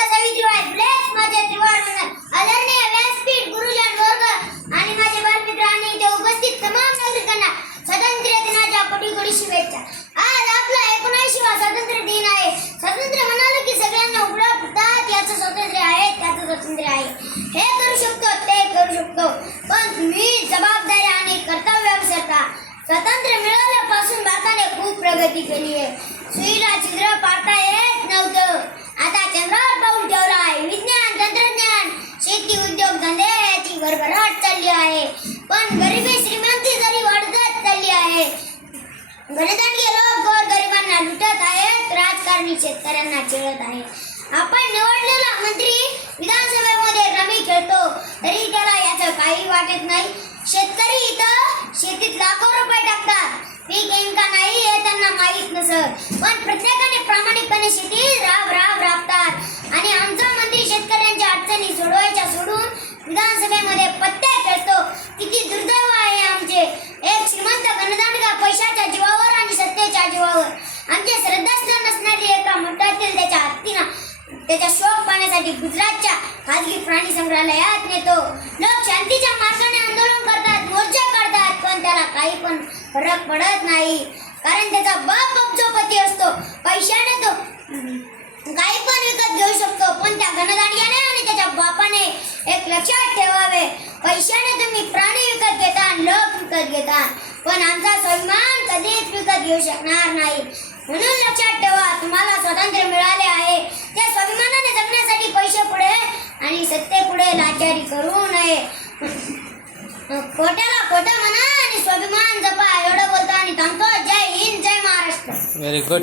धन्य सावित्रीबाई फुलेच माझे त्रिवार वंदन. आदरणीय व्यासपीठ, गुरुजन वर्ग आणि माझे बालमित्र आणि इथे उपस्थित तमाम नागरिकांना स्वातंत्र्य दिनाच्या कोटी शुभेच्छा. आज आपला 79वा स्वातंत्र्य दिन आहे. स्वातंत्र्य म्हणाले की सगळ्यांना उपलब्ध याचं स्वातंत्र्य आहे, त्याचं स्वातंत्र्य आहे. हे करू शकतो, ते करू शकतो, पण तुम्ही जबाबदारी आणि कर्तव्य विसरता. स्वातंत्र्य मिळाल्यापासून भारताने खूप प्रगती केली आहे. सुईला छिद्र पाडता येत नव्हतं, आता चंद्रावर पाऊल ठेवला आहे. विज्ञान, तंत्रज्ञान, शेती, उद्योग धंदे याची भरभराट चालली आहे. पण गरिबी श्रीमंती जरी वाढत चालली आहे. गणतंत्र लोक गोरगरिबांना लुटत आहेत, राजकारणी शेतकऱ्यांना चिरत आहेत. आपण निवडलेला मंत्री विधानसभेमध्ये रमी खेळतो तरी त्याला याचं काही वाटत नाही. शेतकरी इथं शेतीत लाखो रुपये टाकतात, पीक येईल का नाही हे त्यांना माहीत नसत, पण प्रत्येकाने प्रामाणिकपणे शेतीत राबतात. आणि आमचा मंत्री शेतकऱ्यांच्या अडचणी सोडवायच्या सोडून विधानसभेमध्ये पत्ते खेळतो. किती दुर्दैव आहे आमचे. एक श्रीमंत गणदांडगा पैशाच्या जीवावर आणि सत्तेच्या जीवावर आमचे श्रद्धास्थान असणारी एका मठातील त्याच्या हत्तीनं त्याच्या शोक पाहण्यासाठी गुजरातच्या खाजगी प्राणी संग्रहालयात नेतो. लोक शांतीच्या मार्गाने आंदोलन करतात, मोर्चे काढतात, पण त्याला काही पण फरक पडत नाही, कारण त्याचा बाप अब्जोपती असतो. पैशाने तो काही पण विकत घेऊ शकतो, पण त्या गणदांडग्याने आणि त्याच्या बापाने एक लक्षात ठेवावे, पैशाने तुम्ही प्राणी विकत घेता, लोक विकत घेता, पण आमचा स्वाभिमान कधीच विकत घेऊ शकणार नाही. म्हणून लक्षात ठेवा, तुम्हाला स्वातंत्र्य मिळाले आहे, त्या स्वाभिमानाने जगण्यासाठी पैसे पुढे आणि सत्ते पुढे लाचारी करू नये. खोट्याला खोटं म्हणा आणि स्वाभिमान जपा. एवढं बोलतो आणि थांबतो. जय हिंद, जय महाराष्ट्र. Very good.